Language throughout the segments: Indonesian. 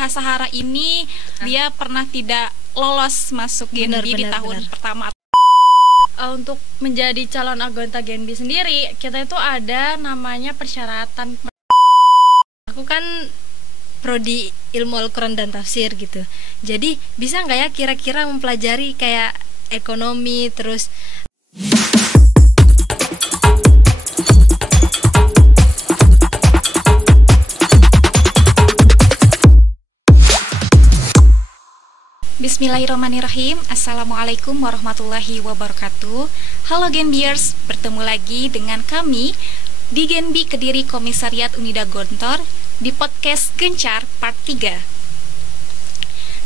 Kak Sahara ini dia pernah tidak lolos masuk Genbi di tahun pertama. Untuk menjadi calon anggota Genbi sendiri, kita itu ada namanya persyaratan. Aku kan prodi ilmu Al-Quran dan tafsir gitu. Jadi bisa nggak ya kira-kira mempelajari kayak ekonomi terus Bismillahirrahmanirrahim. Assalamualaikum warahmatullahi wabarakatuh. Halo Genbiers, bertemu lagi dengan kami di Genbi Kediri Komisariat Unida Gontor di podcast Gencar Part 3.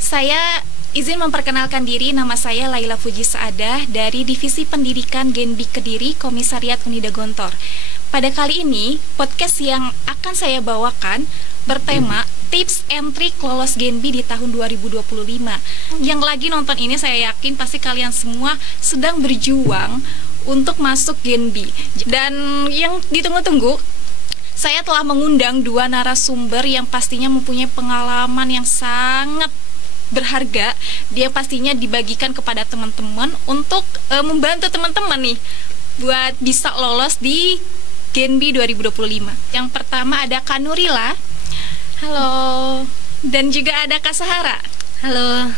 Saya izin memperkenalkan diri, nama saya Laila Fuji Saadah dari Divisi Pendidikan Genbi Kediri Komisariat Unida Gontor. Pada kali ini, podcast yang akan saya bawakan bertema tips and trick lolos Genbi di tahun 2025. Yang lagi nonton ini saya yakin pasti kalian semua sedang berjuang untuk masuk Genbi. Dan yang ditunggu-tunggu, saya telah mengundang dua narasumber yang pastinya mempunyai pengalaman yang sangat berharga. Dia pastinya dibagikan kepada teman-teman untuk membantu teman-teman nih buat bisa lolos di Genbi 2025. Yang pertama ada Kak Nurila. Halo. Dan juga ada Kak Sahara. halo.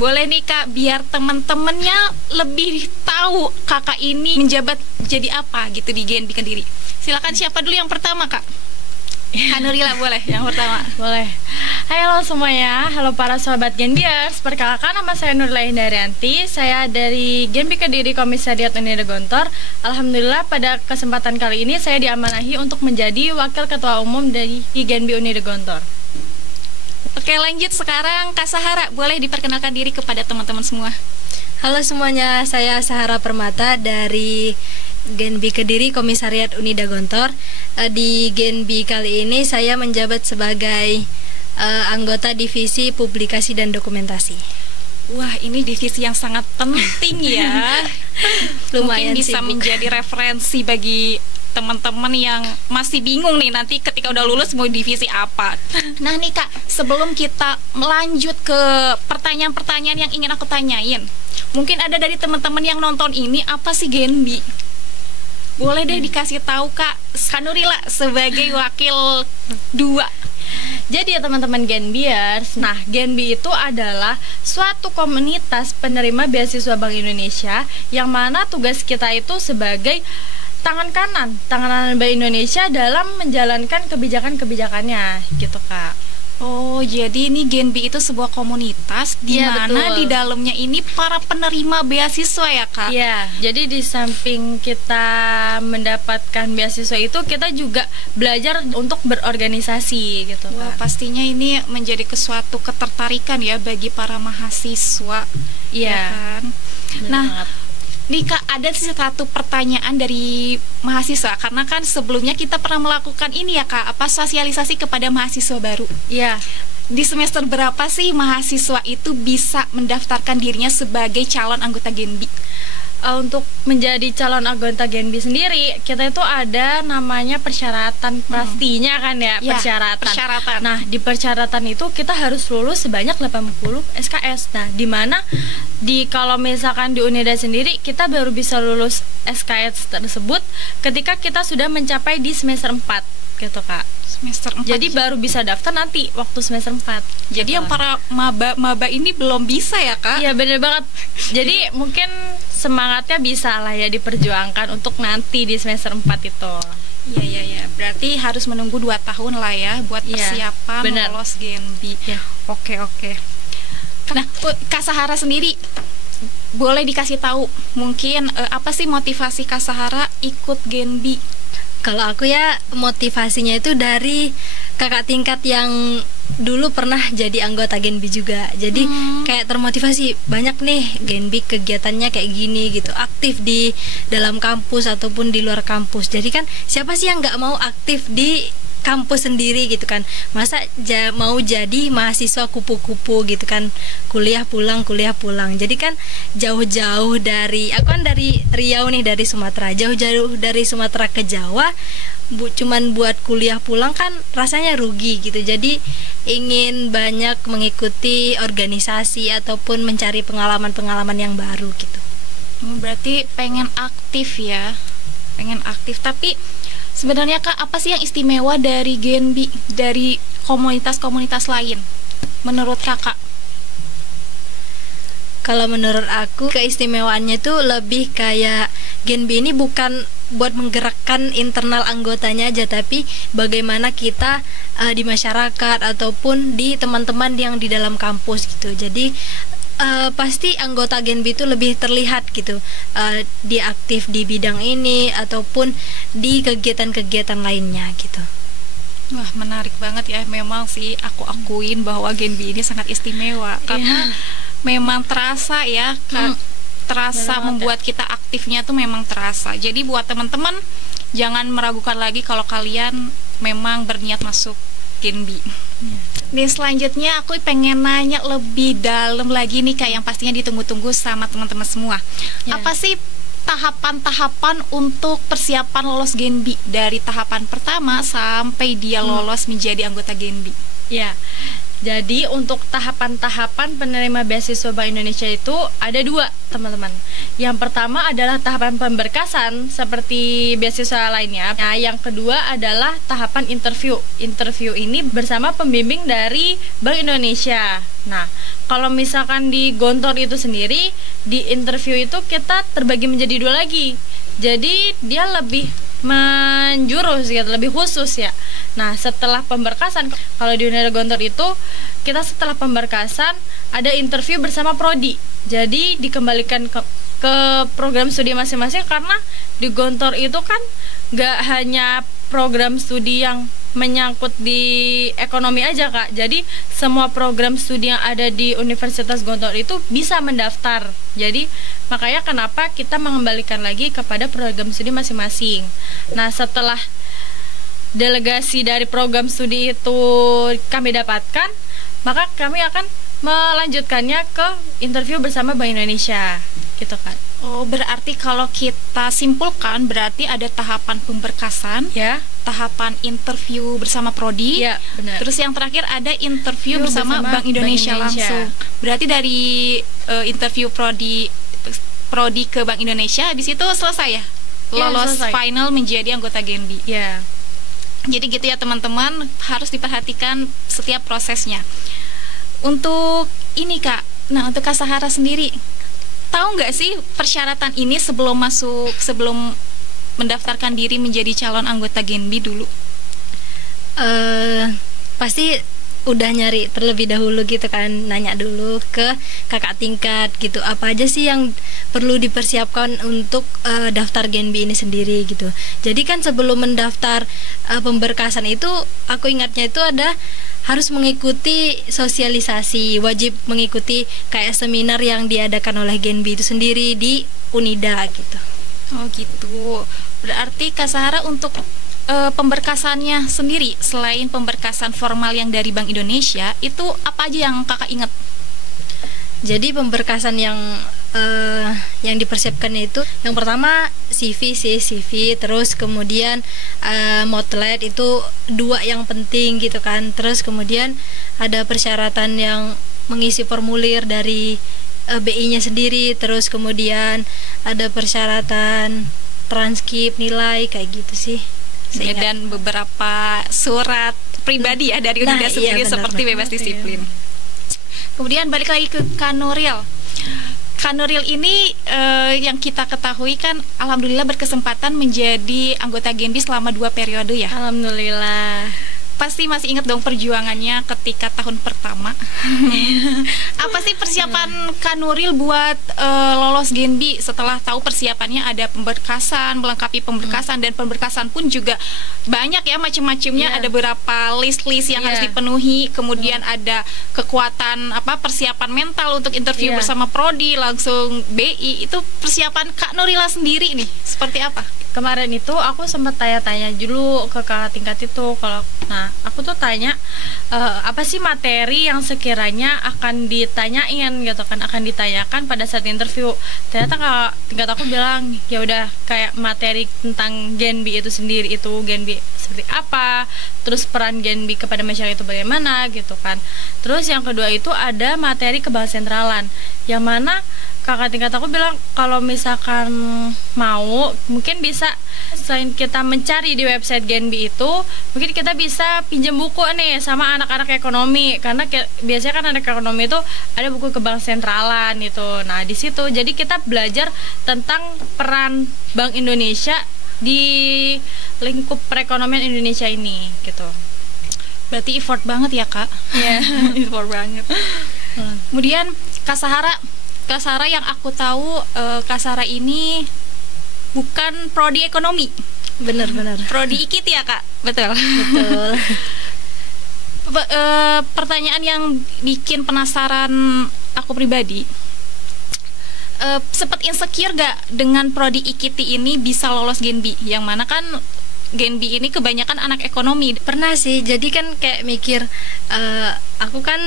Boleh nih Kak, biar teman-temannya lebih tahu kakak ini menjabat jadi apa gitu di Genbi Kediri. Silakan, siapa dulu yang pertama Kak? Kak Nurila boleh yang pertama. Boleh. Hai, halo semuanya. Halo para sahabat Genbiers. Perkenalkan, nama saya Nurila Indarianti. Saya dari Genbi Kediri Komisariat Unida Gontor. Alhamdulillah pada kesempatan kali ini saya diamanahi untuk menjadi Wakil Ketua Umum dari Genbi Unida Gontor. Oke, lanjut sekarang Kak Sahara, boleh diperkenalkan diri kepada teman-teman semua. Halo semuanya, saya Sahara Permata dari Genbi Kediri Komisariat Unida Gontor. Di Genbi kali ini saya menjabat sebagai anggota Divisi Publikasi dan Dokumentasi. Wah, ini divisi yang sangat penting ya. Lumayan mungkin bisa sibuk. menjadi referensi bagi teman-teman yang masih bingung nih nanti ketika udah lulus mau divisi apa. Nah nih Kak, sebelum kita melanjut ke pertanyaan-pertanyaan yang ingin aku tanyain, mungkin ada dari teman-teman yang nonton ini, apa sih Genbi? Boleh deh dikasih tahu Kak Nurila sebagai wakil 2. Jadi ya teman-teman Genbiers, nah Genbi itu adalah suatu komunitas penerima beasiswa Bank Indonesia yang mana tugas kita itu sebagai tangan kanan Bank Indonesia dalam menjalankan kebijakan-kebijakannya gitu Kak. Oh, jadi ini Genbi itu sebuah komunitas di Iya, mana betul. di dalamnya ini para penerima beasiswa ya Kak? Iya, jadi di samping kita mendapatkan beasiswa itu kita juga belajar untuk berorganisasi gitu Wah, Kak. pastinya ini menjadi suatu ketertarikan ya bagi para mahasiswa. Iya. Ya kan? Benar Nah, banget. nih Kak, ada satu pertanyaan dari mahasiswa, karena kan sebelumnya kita pernah melakukan ini ya Kak, apa sosialisasi kepada mahasiswa baru. Iya. Di semester berapa sih mahasiswa itu bisa mendaftarkan dirinya sebagai calon anggota Genbi? Untuk menjadi calon anggota Genbi sendiri, kita itu ada namanya persyaratan pastinya kan ya, Ya, persyaratan. persyaratan. Nah, di persyaratan itu kita harus lulus sebanyak 80 SKS. Nah, di mana kalau misalkan di Unida sendiri kita baru bisa lulus SKS tersebut ketika kita sudah mencapai di semester 4 gitu Kak. Semester 4. Jadi baru bisa daftar nanti waktu semester 4. Jadi yang para maba ini belum bisa ya Kak? Iya, bener banget. Jadi mungkin semangatnya bisa lah ya diperjuangkan untuk nanti di semester 4 itu. Iya. Berarti harus menunggu 2 tahun lah ya buat Iya, persiapan benar. lolos Genbi. Ya. Oke. Nah, Kak Sahara sendiri boleh dikasih tahu mungkin apa sih motivasi Kak Sahara ikut Genbi? Kalau aku ya motivasinya itu dari kakak tingkat yang dulu pernah jadi anggota Genbi juga. Jadi kayak termotivasi, banyak nih Genbi kegiatannya kayak gini gitu, aktif di dalam kampus ataupun di luar kampus. Jadi kan siapa sih yang nggak mau aktif di kampus sendiri gitu kan, masa mau jadi mahasiswa kupu-kupu gitu kan, kuliah pulang. Jadi kan jauh-jauh dari, aku kan dari Riau nih, dari Sumatera, jauh-jauh dari Sumatera ke Jawa cuman buat kuliah pulang kan rasanya rugi gitu. Jadi ingin banyak mengikuti organisasi ataupun mencari pengalaman-pengalaman yang baru gitu. Berarti pengen aktif ya, pengen aktif. Tapi sebenarnya Kak, apa sih yang istimewa dari Genbi dari komunitas-komunitas lain menurut Kakak? Kalau menurut aku keistimewaannya tuh lebih kayak Genbi ini bukan buat menggerakkan internal anggotanya aja, tapi bagaimana kita di masyarakat ataupun di teman-teman yang di dalam kampus gitu. Jadi pasti anggota Genbi itu lebih terlihat gitu, dia aktif di bidang ini ataupun di kegiatan-kegiatan lainnya gitu. Wah, menarik banget ya. Memang sih aku akuin bahwa Genbi ini sangat istimewa karena memang terasa ya, terasa membuat kita aktifnya tuh memang terasa. Jadi buat teman-teman jangan meragukan lagi kalau kalian memang berniat masuk Genbi. Nih selanjutnya aku pengen nanya lebih dalam lagi nih Kak, yang pastinya ditunggu-tunggu sama teman-teman semua. Apa sih tahapan-tahapan untuk persiapan lolos Genbi dari tahapan pertama sampai dia lolos menjadi anggota Genbi? Ya. Jadi untuk tahapan-tahapan penerima beasiswa Bank Indonesia itu ada 2, teman-teman. Yang pertama adalah tahapan pemberkasan seperti beasiswa lainnya. Nah, yang kedua adalah tahapan interview. Interview ini bersama pembimbing dari Bank Indonesia. Nah, kalau misalkan di Gontor itu sendiri, di interview itu kita terbagi menjadi 2 lagi. Jadi dia lebih menjurus gitu, lebih khusus ya. Nah, setelah pemberkasan, kalau di Unida Gontor itu kita setelah pemberkasan ada interview bersama prodi. Jadi dikembalikan ke program studi masing-masing, karena di Gontor itu kan gak hanya program studi yang menyangkut di ekonomi aja Kak. Jadi semua program studi yang ada di Universitas Gontor itu bisa mendaftar. Jadi makanya kenapa kita mengembalikan lagi kepada program studi masing-masing. Nah, setelah delegasi dari program studi itu kami dapatkan, maka kami akan melanjutkannya ke interview bersama Bank Indonesia gitu kan. Oh, berarti kalau kita simpulkan berarti ada tahapan pemberkasan, ya, tahapan interview bersama prodi, ya, benar. Terus yang terakhir ada interview bersama Bank Indonesia langsung. Berarti dari interview prodi ke Bank Indonesia di situ selesai ya? Lolos selesai. Final menjadi anggota Genbi. Ya. Jadi gitu ya teman-teman, harus diperhatikan setiap prosesnya. Untuk ini Kak, nah untuk Kak Sahara sendiri, tahu nggak sih persyaratan ini sebelum mendaftarkan diri menjadi calon anggota Genbi dulu? Pasti udah nyari terlebih dahulu gitu kan, nanya dulu ke kakak tingkat gitu, apa aja sih yang perlu dipersiapkan untuk daftar Genbi ini sendiri gitu. Jadi kan sebelum mendaftar pemberkasan itu, aku ingatnya itu ada harus mengikuti sosialisasi, wajib mengikuti kayak seminar yang diadakan oleh Genbi itu sendiri di Unida gitu. Oh gitu. Berarti Kak Sahara untuk pemberkasannya sendiri, selain pemberkasan formal yang dari Bank Indonesia, itu apa aja yang kakak ingat? Jadi pemberkasan yang dipersiapkannya itu, yang pertama CV, terus kemudian motlet itu 2 yang penting gitu kan. Terus kemudian ada persyaratan yang mengisi formulir dari BI-nya sendiri, terus kemudian ada persyaratan transkrip, nilai kayak gitu sih. Dan beberapa surat pribadi ya dari Unida sendiri, seperti bebas disiplin. Kemudian balik lagi ke Kanuril. Kanuril ini yang kita ketahui kan alhamdulillah berkesempatan menjadi anggota Genbi selama 2 periode ya. Alhamdulillah. Pasti masih ingat dong perjuangannya ketika tahun pertama. Apa sih persiapan Kanuril buat lolos Genbi setelah tahu persiapannya ada pemberkasan, melengkapi pemberkasan, dan pemberkasan pun juga banyak ya macam-macamnya. Ada beberapa list-list yang harus dipenuhi, kemudian ada kekuatan persiapan mental untuk interview bersama prodi langsung BI. Itu persiapan Kak Nurila sendiri nih seperti apa? kemarin itu aku sempat tanya-tanya dulu ke kakak tingkat itu nah aku tuh tanya apa sih materi yang sekiranya akan ditanyain gitu kan, akan ditanyakan pada saat interview. Ternyata kakak tingkat aku bilang ya udah kayak materi tentang Gen B itu sendiri, itu Gen B seperti apa, terus peran Gen B kepada masyarakat itu bagaimana gitu kan. Terus yang kedua itu ada materi kebangsaan sentralan, yang mana kakak tingkat aku bilang kalau misalkan mau mungkin bisa selain kita mencari di website Gen B itu, mungkin kita bisa pinjam buku nih sama anak-anak ekonomi, karena biasanya kan anak ekonomi itu ada buku kebangsaan sentralan itu. Nah di situ jadi kita belajar tentang peran Bank Indonesia di lingkup perekonomian Indonesia ini gitu. Berarti effort banget ya kak? Iya, effort banget. Kemudian Kak Sarah yang aku tahu, Kak Sarah ini bukan prodi ekonomi. Benar-benar. Prodi IKIT ya kak? Betul. Betul. Pertanyaan yang bikin penasaran aku pribadi, sempat insecure gak dengan prodi IKIT ini bisa lolos Gen B? Yang mana kan Gen B ini kebanyakan anak ekonomi. Pernah sih, jadi kan kayak mikir, aku kan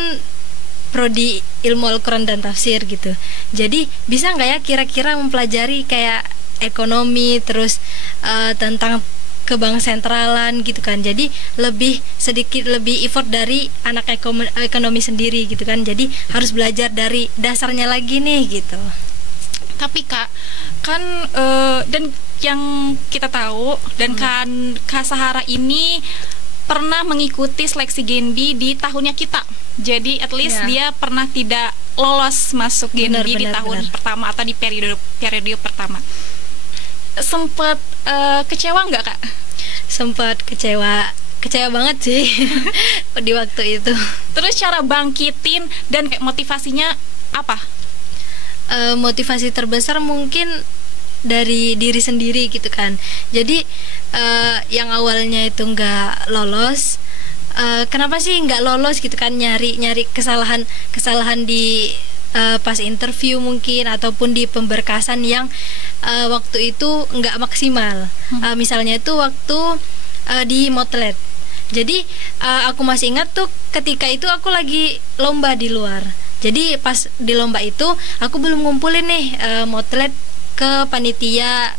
prodi ilmu Al-Quran dan tafsir gitu. Jadi bisa nggak ya kira-kira mempelajari kayak ekonomi terus tentang kebangsaan sentralan gitu kan. Jadi sedikit lebih effort dari anak ekonomi sendiri gitu kan. Jadi harus belajar dari dasarnya lagi nih gitu. Tapi kak kan dan yang kita tahu dan kan Kak Sarah ini pernah mengikuti seleksi Gen B di tahunnya kita. Jadi at least dia pernah tidak lolos masuk Gen B di tahun pertama atau di periode pertama. Sempet kecewa nggak kak? Sempet kecewa banget sih di waktu itu. Terus cara bangkitin dan kayak motivasinya apa? Motivasi terbesar mungkin dari diri sendiri gitu kan. Jadi yang awalnya itu nggak lolos, kenapa sih nggak lolos gitu kan, nyari kesalahan di pas interview mungkin ataupun di pemberkasan yang waktu itu nggak maksimal. Misalnya itu waktu di Motlet. Jadi aku masih ingat tuh ketika itu aku lagi lomba di luar. Jadi pas di lomba itu aku belum ngumpulin nih Motlet ke panitia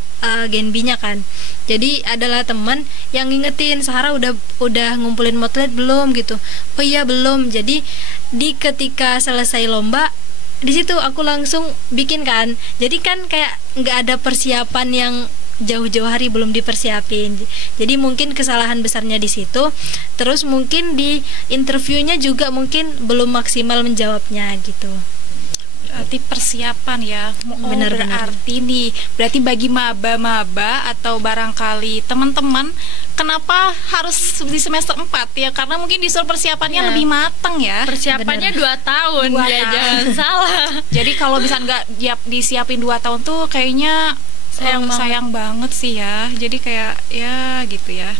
Gen B-nya kan. Jadi adalah teman yang ngingetin, Sarah udah ngumpulin Motlet belum gitu. Oh iya belum. Jadi di ketika selesai lomba di situ aku langsung bikin kan. Jadi kan kayak nggak ada persiapan yang jauh-jauh hari, belum dipersiapin. Jadi mungkin kesalahan besarnya di situ. Terus mungkin di interviewnya juga mungkin belum maksimal menjawabnya gitu. Berarti persiapan ya. Berarti bagi maba-maba atau barangkali teman-teman, kenapa harus di semester 4 ya? Karena mungkin disuruh persiapannya lebih matang ya. Persiapannya 2 tahun ya, jangan salah. Jadi kalau bisa nggak disiapin 2 tahun tuh kayaknya sayang banget sih ya. Jadi kayak ya gitu ya.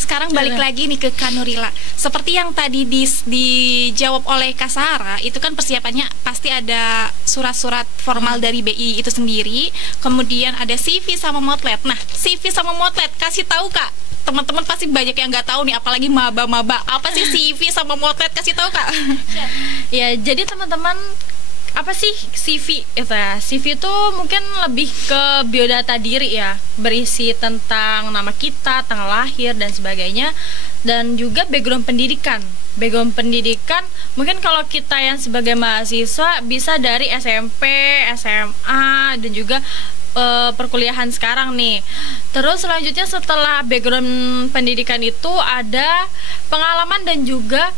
Sekarang balik lagi nih ke Kak Nurila. Seperti yang tadi dijawab oleh Kak Sarah, itu kan persiapannya pasti ada surat-surat formal dari BI itu sendiri, kemudian ada CV sama Motlet. Nah, CV sama Motlet kasih tahu Kak. Teman-teman pasti banyak yang nggak tahu nih, apalagi maba-maba. Apa sih CV sama Motlet, kasih tahu Kak? Ya, jadi teman-teman, apa sih CV itu ya? CV itu mungkin lebih ke biodata diri ya, berisi tentang nama kita, tanggal lahir dan sebagainya, dan juga background pendidikan. Background pendidikan mungkin kalau kita yang sebagai mahasiswa bisa dari SMP, SMA dan juga perkuliahan sekarang nih. Terus selanjutnya setelah background pendidikan itu ada pengalaman dan juga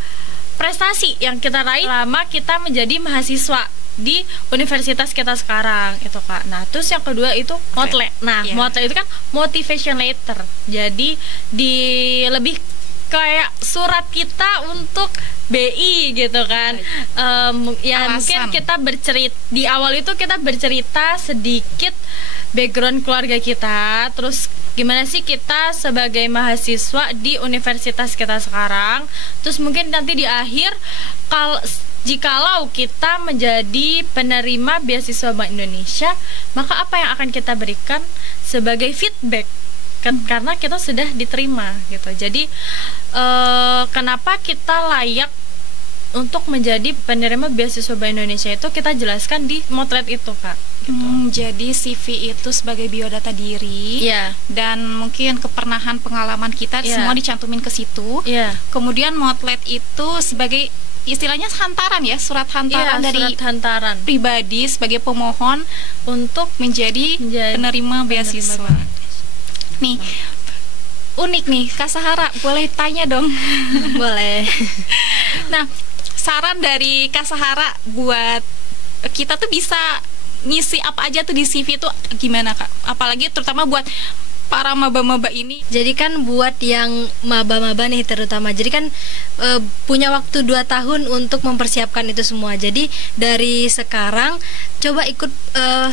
prestasi yang kita raih selama kita menjadi mahasiswa di universitas kita sekarang itu Kak. Nah terus yang kedua itu Motlet. Nah Motlet itu kan motivation letter. Jadi lebih kayak surat kita untuk BI gitu kan. Ya mungkin kita bercerita di awal itu, kita bercerita sedikit background keluarga kita, terus gimana sih kita sebagai mahasiswa di universitas kita sekarang. Terus mungkin nanti di akhir jikalau kita menjadi penerima beasiswa Bank Indonesia, maka apa yang akan kita berikan sebagai feedback? Karena kita sudah diterima gitu. Jadi kenapa kita layak untuk menjadi penerima beasiswa Bank Indonesia itu kita jelaskan di motret itu, Kak. Gitu. Jadi CV itu sebagai biodata diri, dan mungkin kepernahan pengalaman kita semua dicantumin ke situ. Kemudian motret itu sebagai istilahnya hantaran ya, surat hantaran dari pribadi sebagai pemohon untuk menjadi penerima beasiswa. Nih, unik nih, Kak Sahara, boleh tanya dong? Boleh. Nah, saran dari Kak Sahara buat kita tuh bisa ngisi apa aja tuh di CV itu gimana, Kak? Apalagi terutama buat para maba-maba ini. Jadi kan buat yang maba-maba nih terutama, jadi kan punya waktu 2 tahun untuk mempersiapkan itu semua. Jadi dari sekarang coba ikut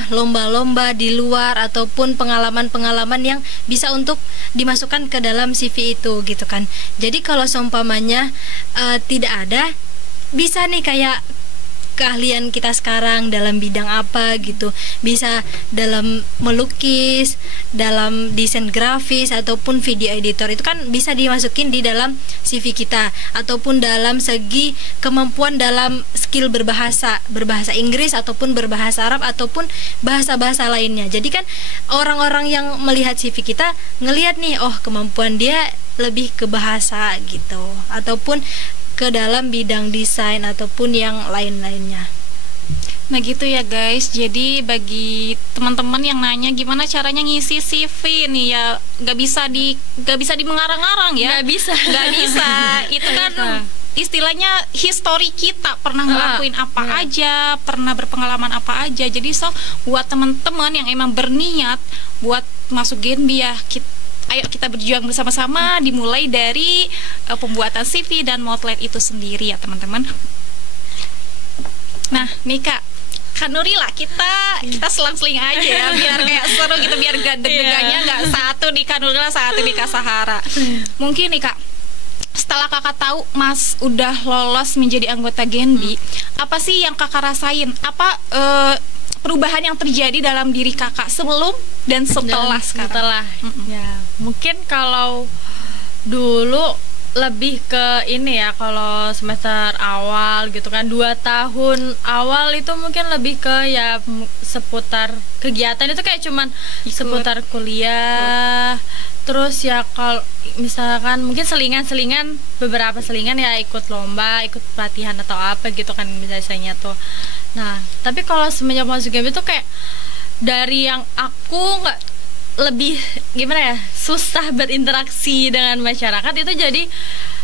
lomba-lomba di luar ataupun pengalaman-pengalaman yang bisa untuk dimasukkan ke dalam CV itu gitu kan. Jadi kalau seumpamanya tidak ada, bisa nih kayak keahlian kita sekarang dalam bidang apa gitu, bisa dalam melukis, dalam desain grafis ataupun video editor, itu kan bisa dimasukin di dalam CV kita, ataupun dalam segi kemampuan dalam skill berbahasa Inggris ataupun berbahasa Arab ataupun bahasa-bahasa lainnya. Jadi kan orang-orang yang melihat CV kita ngelihat nih, oh kemampuan dia lebih ke bahasa gitu, ataupun ke dalam bidang desain ataupun yang lain-lainnya. Nah gitu ya guys, jadi bagi teman-teman yang nanya gimana caranya ngisi CV nih ya, nggak bisa di mengarang-arang ya, nggak bisa. Itu kan istilahnya history kita, pernah ngelakuin apa aja, pernah berpengalaman apa aja. Jadi buat teman-teman yang emang berniat buat masuk Genbi ya, ayo kita berjuang bersama-sama, dimulai dari pembuatan CV dan motlet itu sendiri ya teman-teman. Nah nih Kak Nurila, kita selang-seling aja ya, biar kayak seru gitu, biar gak deg-degannya nggak satu di Kak Nurila, satu di Kak Sahara. Mungkin nih Kak, setelah kakak tahu Mas udah lolos menjadi anggota Genbi, apa sih yang kakak rasain? Apa perubahan yang terjadi dalam diri kakak sebelum dan setelah sekarang? Ya, mungkin kalau dulu lebih ke ini ya, kalau semester awal gitu kan, 2 tahun awal itu mungkin lebih ke ya seputar kegiatan itu kayak cuman seputar kuliah. Terus ya kalau misalkan mungkin selingan beberapa selingan ya, ikut lomba, ikut pelatihan atau apa gitu kan biasanya tuh. Nah, tapi kalau semenjak masuk Genbi tuh kayak dari yang aku nggak lebih gimana ya, susah berinteraksi dengan masyarakat, itu jadi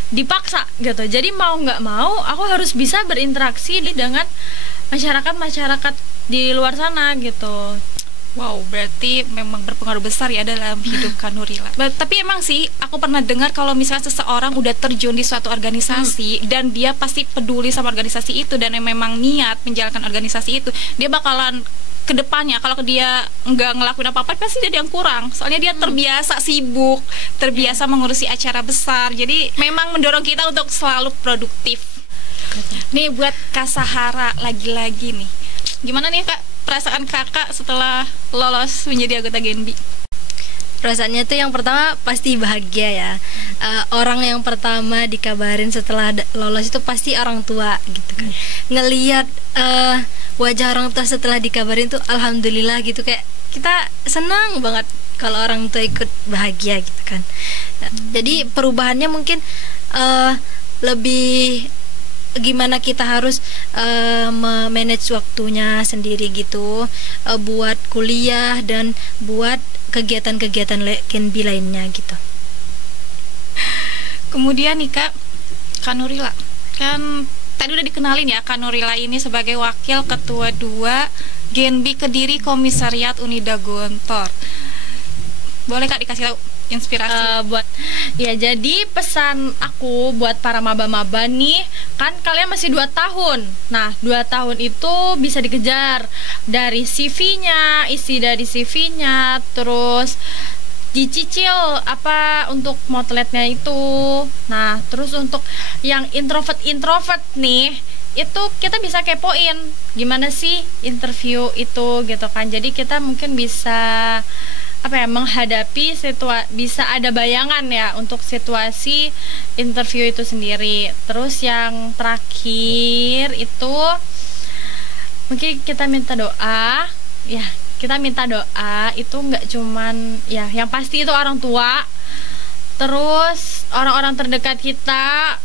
dipaksa gitu. Jadi mau nggak mau aku harus bisa berinteraksi dengan masyarakat di luar sana gitu. Wow, berarti memang berpengaruh besar ya dalam hidup Kak Nurila. Tapi emang sih, aku pernah dengar kalau misalnya seseorang udah terjun di suatu organisasi dan dia pasti peduli sama organisasi itu dan memang niat menjalankan organisasi itu, dia bakalan kedepannya kalau dia nggak ngelakuin apa-apa pasti ada yang kurang. Soalnya dia terbiasa sibuk, terbiasa mengurusi acara besar. Jadi memang mendorong kita untuk selalu produktif. Nih buat Kak Sahara lagi-lagi nih, gimana nih Kak perasaan kakak setelah lolos menjadi anggota Genbi? Perasaannya tuh yang pertama pasti bahagia ya. Orang yang pertama dikabarin setelah lolos itu pasti orang tua gitu kan. Ngelihat wajah orang tua setelah dikabarin tuh alhamdulillah gitu, kayak kita senang banget kalau orang tua ikut bahagia gitu kan. Jadi perubahannya mungkin lebih gimana kita harus memanage waktunya sendiri gitu, buat kuliah dan buat kegiatan-kegiatan Genbi lainnya gitu. Kemudian nih Kak Nurila, kan tadi udah dikenalin ya, Kak Nurila ini sebagai wakil ketua 2 Genbi Kediri Komisariat Unida Gontor. Boleh Kak dikasih tahu inspirasi buat ya, jadi pesan aku buat para maba-maba nih, kan kalian masih 2 tahun. Nah, 2 tahun itu bisa dikejar dari CV-nya, isi dari CV-nya, terus dicicil apa untuk motletnya itu. Nah, terus untuk yang introvert nih, itu kita bisa kepoin gimana sih interview itu gitu kan. Jadi kita mungkin bisa menghadapi bisa ada bayangan ya untuk situasi interview itu sendiri. Terus yang terakhir itu mungkin kita minta doa ya. Kita minta doa itu nggak cuman ya, yang pasti itu orang tua, terus orang-orang terdekat kita,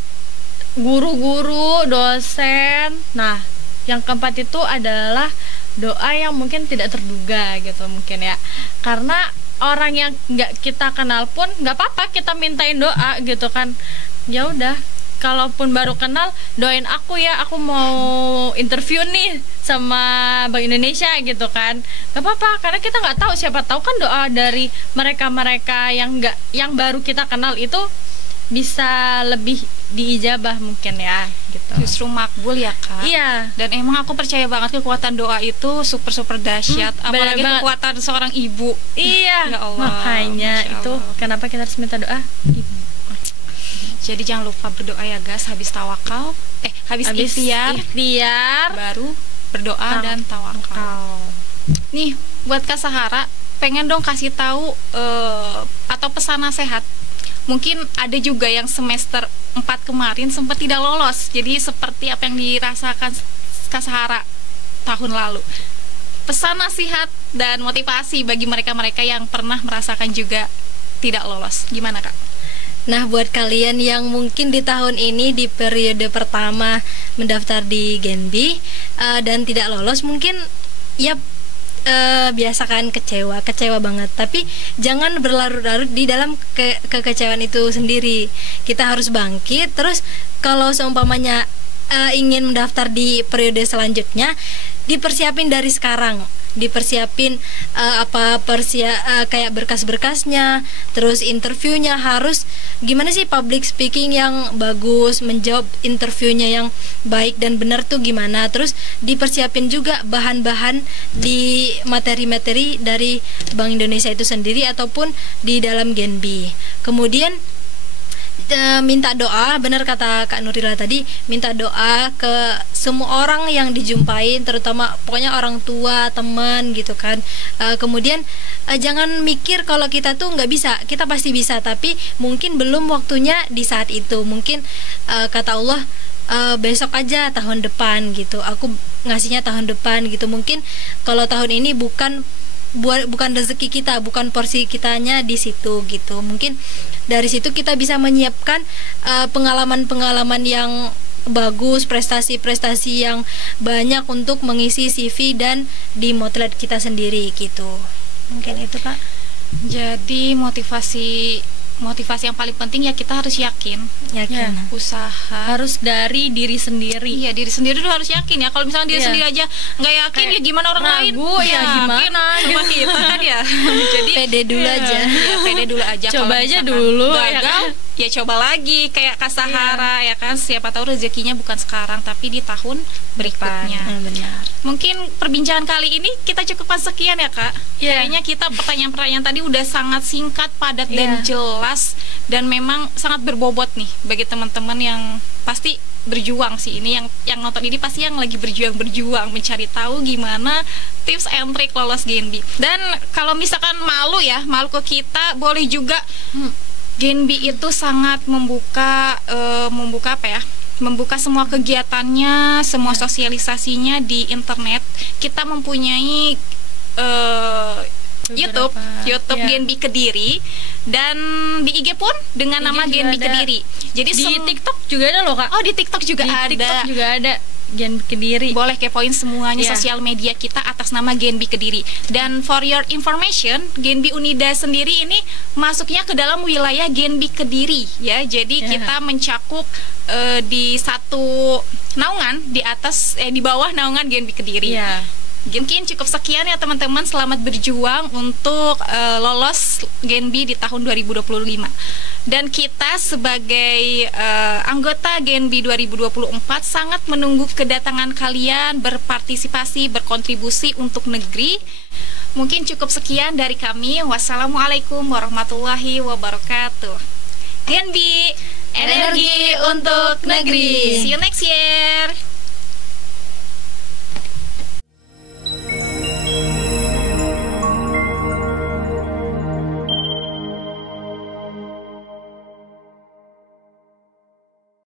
guru-guru, dosen. Nah, yang keempat itu adalah doa yang mungkin tidak terduga gitu mungkin ya. Karena orang yang nggak kita kenal pun nggak apa-apa kita mintain doa gitu kan. Ya udah, kalaupun baru kenal, doain aku ya, aku mau interview nih sama Bank Indonesia gitu kan. Gak apa-apa, karena kita nggak tahu, siapa tahu kan doa dari mereka-mereka yang baru kita kenal itu bisa lebih diijabah mungkin ya gitu. Justru makbul ya Kak. Iya. Dan emang aku percaya banget kekuatan doa itu super dahsyat, apalagi kekuatan seorang ibu. Iya. Ya Allah. Makanya itu kenapa kita harus minta doa ibu. Jadi jangan lupa berdoa ya guys, habis tawakal, habis ikhtiar baru berdoa dan tawakal. Nih buat Kak Sahara, pengen dong kasih tahu atau pesan nasihat. Mungkin ada juga yang semester 4 kemarin sempat tidak lolos. Jadi seperti apa yang dirasakan Kak Sahara tahun lalu. Pesan nasihat dan motivasi bagi mereka-mereka yang pernah merasakan juga tidak lolos. Gimana Kak? Nah, buat kalian yang mungkin di tahun ini di periode pertama mendaftar di Genbi dan tidak lolos, mungkin ya biasa kan kecewa banget, tapi jangan berlarut-larut di dalam kekecewaan itu sendiri. Kita harus bangkit. Terus kalau seumpamanya ingin mendaftar di periode selanjutnya, dipersiapin dari sekarang, dipersiapin kayak berkas-berkasnya, terus interviewnya harus gimana sih, public speaking yang bagus, menjawab interviewnya yang baik dan benar tuh gimana. Terus dipersiapin juga bahan-bahan di materi-materi dari Bank Indonesia itu sendiri ataupun di dalam Genbi. Kemudian minta doa, benar kata Kak Nurila tadi, minta doa ke semua orang yang dijumpain, terutama pokoknya orang tua, teman gitu kan. Kemudian jangan mikir kalau kita tuh nggak bisa, kita pasti bisa, tapi mungkin belum waktunya di saat itu. Mungkin kata Allah besok aja, tahun depan gitu, aku ngasihnya tahun depan gitu. Mungkin kalau tahun ini bukan rezeki kita, bukan porsi kitanya di situ gitu. Mungkin dari situ kita bisa menyiapkan pengalaman-pengalaman yang bagus, prestasi-prestasi yang banyak untuk mengisi CV dan di motret kita sendiri gitu. Mungkin itu Kak. Jadi motivasi yang paling penting ya, kita harus yakin. Ya. Usaha harus dari diri sendiri. Iya, diri sendiri dulu harus yakin ya. Kalau misalnya diri sendiri aja nggak yakin, ya gimana orang lain? Ya gimana sama kita kan ya. Jadi pede dulu aja. Ya, pede dulu aja. Coba aja dulu gagal, ya coba lagi kayak Kak Sahara ya kan. Siapa tahu rezekinya bukan sekarang tapi di tahun berikutnya. Benar. Mungkin perbincangan kali ini kita cukupkan sekian ya Kak. Kayaknya kita pertanyaan-pertanyaan tadi udah sangat singkat, padat dan jelas, dan memang sangat berbobot nih bagi teman-teman yang pasti berjuang sih. Ini yang nonton ini pasti yang lagi berjuang mencari tahu gimana tips and trick lolos Genbi. Dan kalau misalkan malu ke kita, boleh juga. Genbi itu sangat membuka semua kegiatannya, semua sosialisasinya di internet. Kita mempunyai YouTube Genbi Kediri, dan di IG pun dengan nama Genbi Kediri. Jadi di TikTok juga ada loh Kak. Oh, di TikTok juga ada. TikTok juga ada Genbi Kediri. Boleh kepoin semuanya sosial media kita atas nama Genbi Kediri. Dan for your information, Genbi Unida sendiri ini masuknya ke dalam wilayah Genbi Kediri ya. Jadi kita mencakup di satu naungan di bawah naungan Genbi Kediri. Mungkin cukup sekian ya teman-teman. Selamat berjuang untuk lolos Genbi di tahun 2025. Dan kita sebagai anggota Genbi 2024 sangat menunggu kedatangan kalian berpartisipasi, berkontribusi untuk negeri. Mungkin cukup sekian dari kami. Wassalamualaikum warahmatullahi wabarakatuh. Genbi, energi untuk negeri. See you next year.